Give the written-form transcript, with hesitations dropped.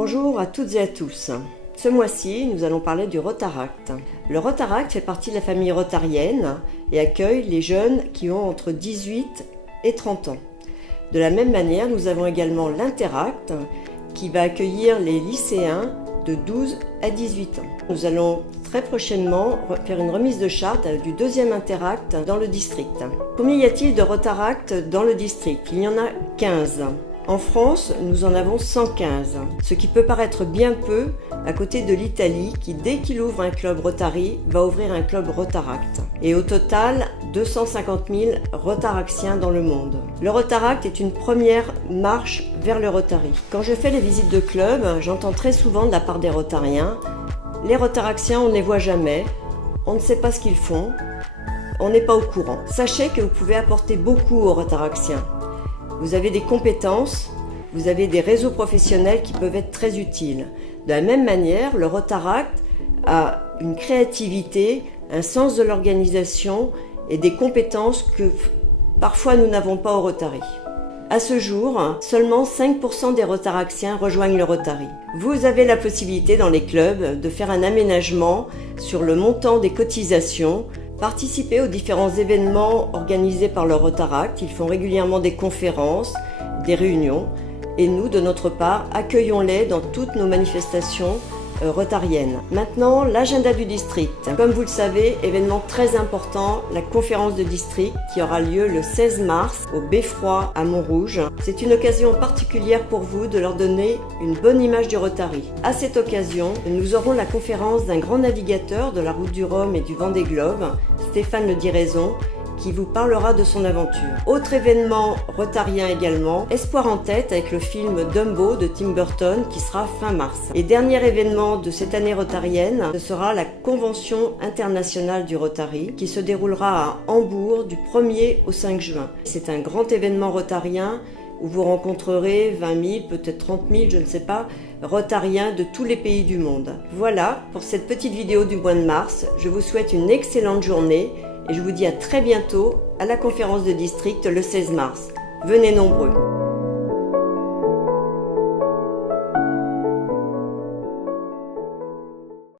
Bonjour à toutes et à tous. Ce mois-ci, nous allons parler du Rotaract. Le Rotaract fait partie de la famille rotarienne et accueille les jeunes qui ont entre 18 et 30 ans. De la même manière, nous avons également l'Interact qui va accueillir les lycéens de 12 à 18 ans. Nous allons très prochainement faire une remise de charte du deuxième Interact dans le district. Combien y a-t-il de Rotaract dans le district? Il y en a 15. En France, nous en avons 115, ce qui peut paraître bien peu à côté de l'Italie qui, dès qu'il ouvre un club Rotary, va ouvrir un club Rotaract. Et au total, 250 000 Rotaractiens dans le monde. Le Rotaract est une première marche vers le Rotary. Quand je fais les visites de club, j'entends très souvent de la part des Rotariens « Les Rotaractiens, on ne les voit jamais, on ne sait pas ce qu'ils font, on n'est pas au courant ». Sachez que vous pouvez apporter beaucoup aux Rotaractiens. Vous avez des compétences, vous avez des réseaux professionnels qui peuvent être très utiles. De la même manière, le Rotaract a une créativité, un sens de l'organisation et des compétences que parfois nous n'avons pas au Rotary. À ce jour, seulement 5% des Rotaractiens rejoignent le Rotary. Vous avez la possibilité dans les clubs de faire un aménagement sur le montant des cotisations. Participer aux différents événements organisés par le Rotaract. Ils font régulièrement des conférences, des réunions. Et nous, de notre part, accueillons-les dans toutes nos manifestations rotariennes. Maintenant, l'agenda du district. Comme vous le savez, événement très important, la conférence de district qui aura lieu le 16 mars au Beffroi à Montrouge. C'est une occasion particulière pour vous de leur donner une bonne image du Rotary. À cette occasion, nous aurons la conférence d'un grand navigateur de la route du Rhum et du Vendée Globe, Stéphane Le Diraison, qui vous parlera de son aventure. Autre événement rotarien également, Espoir en tête avec le film Dumbo de Tim Burton qui sera fin mars. Et dernier événement de cette année rotarienne, ce sera la Convention internationale du Rotary qui se déroulera à Hambourg du 1er au 5 juin. C'est un grand événement rotarien où vous rencontrerez 20 000, peut-être 30 000, je ne sais pas, rotariens de tous les pays du monde. Voilà pour cette petite vidéo du mois de mars. Je vous souhaite une excellente journée et je vous dis à très bientôt à la conférence de district le 16 mars. Venez nombreux.